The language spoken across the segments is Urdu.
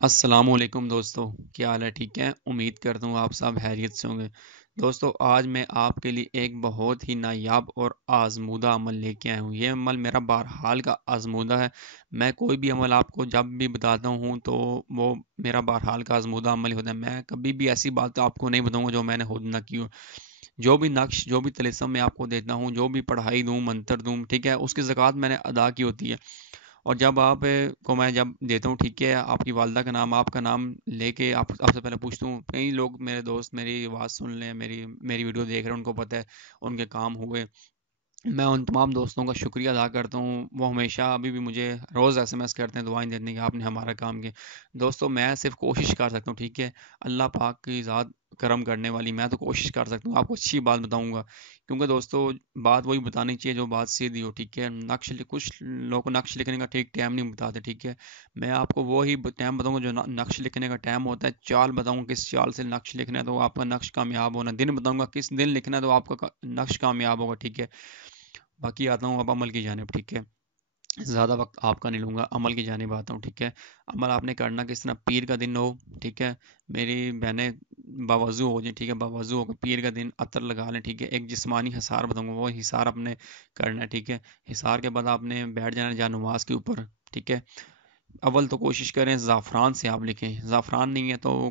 السلام علیکم دوستو، کیا حال ہے؟ ٹھیک ہے، امید کرتا ہوں آپ سب خیریت سے ہوں گے۔ دوستو، آج میں آپ کے لیے ایک بہت ہی نایاب اور آزمودہ عمل لے کے آیا ہوں۔ یہ عمل میرا بہرحال کا آزمودہ ہے۔ میں کوئی بھی عمل آپ کو جب بھی بتاتا ہوں تو وہ میرا بہرحال کا آزمودہ عمل ہی ہوتا ہے۔ میں کبھی بھی ایسی بات آپ کو نہیں بتاؤں گا جو میں نے خود نہ کی ہو۔ جو بھی نقش، جو بھی طلسم میں آپ کو دیتا ہوں، جو بھی پڑھائی دوں، منتر دوں، ٹھیک ہے، اس کی زکوٰۃ میں نے ادا کی ہوتی ہے۔ اور جب آپ کو میں جب دیتا ہوں، ٹھیک ہے، آپ کی والدہ کا نام، آپ کا نام لے کے آپ سے پہلے پوچھتا ہوں۔ کئی لوگ میرے دوست میری آواز سن لیں، میری ویڈیو دیکھ رہے ہیں، ان کو پتہ ہے ان کے کام ہوئے۔ میں ان تمام دوستوں کا شکریہ ادا کرتا ہوں، وہ ہمیشہ ابھی بھی مجھے روز ایس ایم ایس کرتے ہیں دعائیں دینے کی، آپ نے ہمارا کام کیا۔ دوستوں، میں صرف کوشش کر سکتا ہوں، ٹھیک ہے، اللہ پاک کی ذات کرم کرنے والی، میں تو کوشش کر سکتا ہوں، آپ کو اچھی بات بتاؤں گا، کیونکہ دوستوں بات وہی بتانی چاہیے جو بات سیدھی ہو، ٹھیک ہے۔ کچھ لوگوں کو نقش لکھنے کا ٹھیک ٹائم نہیں بتاتے، ٹھیک ہے۔ میں آپ کو وہی ٹائم بتاؤں گا جو نقش لکھنے کا ٹائم ہوتا ہے، چال بتاؤں گا کس چال سے نقش لکھنا ہے تو آپ کا نقش کامیاب ہونا، دن بتاؤں گا کس دن لکھنا ہے تو آپ کا نقش کامیاب ہوگا، ٹھیک ہے۔ باقی آتا ہوں اب عمل کی جانب، ٹھیک ہے۔ زیادہ وقت آپ کا نہیں لوں گا، عمل کی جانب آتا ہوں، ٹھیک ہے۔ عمل آپ نے کرنا کس طرح، پیر کا دن ہو، ٹھیک ہے، میری بہنیں باوضو ہو جائیں، ٹھیک ہے، باوضو ہو کے پیر کا دن عطر لگا لیں، ٹھیک ہے۔ ایک جسمانی حصار بتاؤں گا، وہ حصار آپ نے کرنا ہے، ٹھیک ہے۔ حصار کے بعد آپ نے بیٹھ جانا جہاں نماز کے اوپر، ٹھیک ہے۔ اول تو کوشش کریں زعفران سے آپ لکھیں، زعفران نہیں ہے تو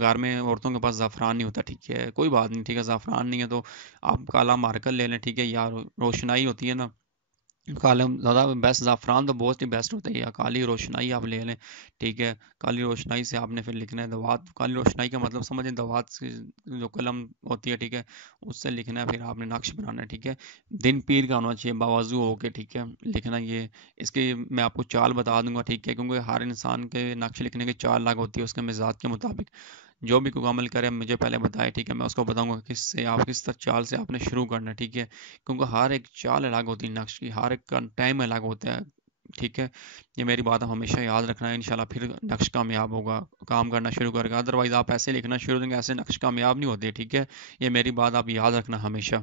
گھر میں عورتوں کے پاس زعفران نہیں ہوتا، ٹھیک ہے، کوئی بات نہیں، ٹھیک ہے، زعفران نہیں ہے تو آپ کالا مارکر لے لیں، ٹھیک ہے، یا روشنائی ہوتی ہے نا، کالم زیادہ بیسٹ، زعفران تو بہت ہی بیسٹ ہوتا ہے، یا کالی روشنائی آپ لے لیں، ٹھیک ہے۔ کالی روشنائی سے آپ نے پھر لکھنا ہے دوات، کالی روشنائی کا مطلب سمجھیں، دوات سے جو قلم ہوتی ہے، ٹھیک ہے، اس سے لکھنا ہے، پھر آپ نے نقش بنانا ہے، ٹھیک ہے۔ دن پیر کا ہونا چاہیے، باوضو ہو کے، ٹھیک ہے، لکھنا یہ۔ اس کی میں آپ کو چال بتا دوں گا، ٹھیک ہے، کیونکہ ہر انسان کے نقش لکھنے کی چال الگ ہوتی ہے اس کے مزاج کے مطابق۔ جو بھی کوئی عمل کرے مجھے پہلے بتائے، ٹھیک ہے، میں اس کو بتاؤں گا کس سے آپ کس طرح چال سے آپ نے شروع کرنا ہے، ٹھیک ہے، کیونکہ ہر ایک چال الگ ہوتی ہے نقش کی، ہر ایک کا ٹائم الگ ہوتا ہے، ٹھیک ہے۔ یہ میری بات ہمیشہ یاد رکھنا ہے، انشاءاللہ پھر نقش کامیاب ہوگا، کام کرنا شروع کرے گا۔ ادروائز آپ ایسے لکھنا شروع کریں گے، ایسے نقش کامیاب نہیں ہوتے، ٹھیک ہے۔ یہ میری بات آپ یاد رکھنا ہمیشہ۔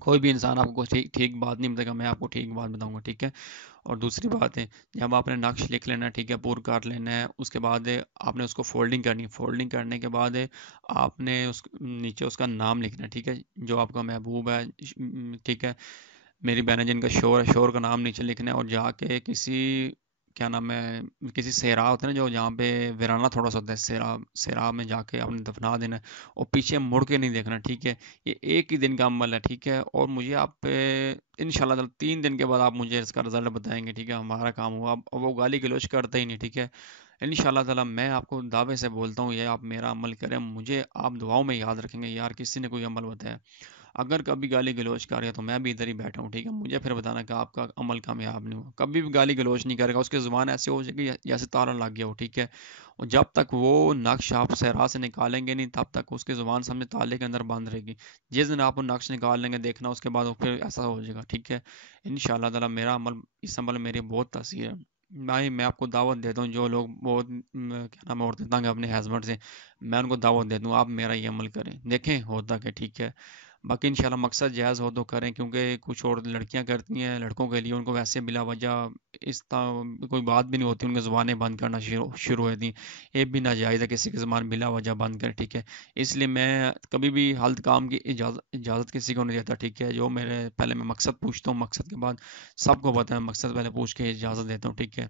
کوئی بھی انسان آپ کو ٹھیک ٹھیک بات نہیں بتائے گا، میں آپ کو ٹھیک بات بتاؤں گا، ٹھیک ہے۔ اور دوسری بات ہے، جب آپ نے نقش لکھ لینا ہے، ٹھیک ہے، پور کاٹ لینا ہے، اس کے بعد آپ نے اس کو فولڈنگ کرنی ہے، فولڈنگ کرنے کے بعد آپ نے نیچے اس کا نام لکھنا ہے، ٹھیک ہے، جو آپ کا محبوب ہے، ٹھیک ہے۔ میری بہن جن کا شور ہے، شور کا نام نیچے لکھنا ہے، اور جا کے کسی، کیا نام ہے، کسی صحرا ہوتا ہے نا جو جہاں پہ ویرانہ تھوڑا سا ہوتا ہے، صحرا میں جا کے آپ نے دفنا دینا ہے، اور پیچھے مڑ کے نہیں دیکھنا، ٹھیک ہے۔ یہ ایک ہی دن کا عمل ہے، ٹھیک ہے، اور مجھے آپ پہ انشاءاللہ تعالی 3 دن کے بعد آپ مجھے اس کا رزلٹ بتائیں گے، ٹھیک ہے، ہمارا کام ہوا۔ اب وہ گالی گلوچ کرتا ہی نہیں، ٹھیک ہے، انشاءاللہ تعالی میں آپ کو دعوے سے بولتا ہوں، یہ آپ میرا عمل کریں، مجھے آپ دعاؤں میں یاد رکھیں گے، یار کسی نے کوئی عمل بتایا، اگر کبھی گالی گلوچ کر گیا تو میں بھی ادھر ہی بیٹھا ہوں، ٹھیک ہے، مجھے پھر بتانا کہ آپ کا عمل کامیاب نہیں ہوا، کبھی بھی گالی گلوچ نہیں کرے گا، اس کی زبان ایسے ہو جائے گی جیسے تالا لگ گیا ہو، ٹھیک ہے۔ اور جب تک وہ نقش آپ صحرا سے نکالیں گے نہیں، تب تک اس کی زبان سامنے تالے کے اندر بند رہے گی۔ جس دن آپ وہ نقش نکال لیں گے، دیکھنا اس کے بعد وہ پھر ایسا ہو جائے گا، ٹھیک ہے۔ انشاءاللہ تعالی میرا عمل، اس عمل میں میری بہت تاثیر ہے۔ میں آپ کو دعوت دیتا ہوں، جو لوگ بہت کیا نام ہے، عورتیں تنگ ہیں اپنے ہسبینڈ سے، میں ان کو دعوت دیتا ہوں، آپ میرا یہ عمل کریں، دیکھیں ہوتا کہ، ٹھیک ہے۔ باقی انشاءاللہ مقصد جائز ہو تو کریں، کیونکہ کچھ اور لڑکیاں کرتی ہیں لڑکوں کے لیے، ان کو ویسے بلا وجہ کوئی بات بھی نہیں ہوتی، ان کی زبانیں بند کرنا شروع ہوتی ہیں، یہ بھی ناجائز ہے، کسی کی زبان بلا وجہ بند کرے، ٹھیک ہے۔ اس لیے میں کبھی بھی حالت کام کی اجازت کسی کو نہیں دیتا، ٹھیک ہے، جو میرے پہلے میں مقصد پوچھتا ہوں، مقصد کے بعد سب کو پتہ ہے، مقصد پہلے پوچھ کے اجازت دیتا ہوں، ٹھیک ہے۔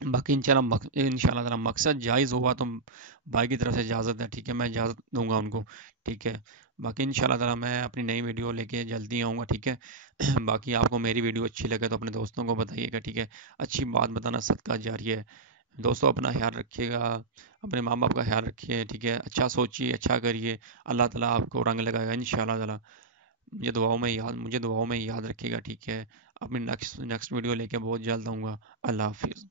باقی انشاءاللہ تعالی مقصد جائز ہوا تو بھائی کی طرف سے اجازت ہے، ٹھیک ہے، میں اجازت دوں گا ان کو، ٹھیک ہے۔ باقی انشاءاللہ تعالی میں اپنی نئی ویڈیو لے کے جلدی آؤں گا، ٹھیک ہے۔ باقی آپ کو میری ویڈیو اچھی لگے تو اپنے دوستوں کو بتائیے گا، ٹھیک ہے، اچھی بات بتانا صدقہ جاریہ ہے۔ دوستوں اپنا خیال رکھیے گا، اپنے ماں باپ کا خیال رکھیے، ٹھیک ہے، اچھا سوچیے، اچھا کریے، اللہ تعالیٰ آپ کو رنگ لگائے گا انشاءاللہ تعالیٰ۔ مجھے دعاؤں میں یاد رکھیے گا، ٹھیک ہے۔ اپنی نیکسٹ ویڈیو لے کے بہت جلد آؤں گا۔ اللہ حافظ۔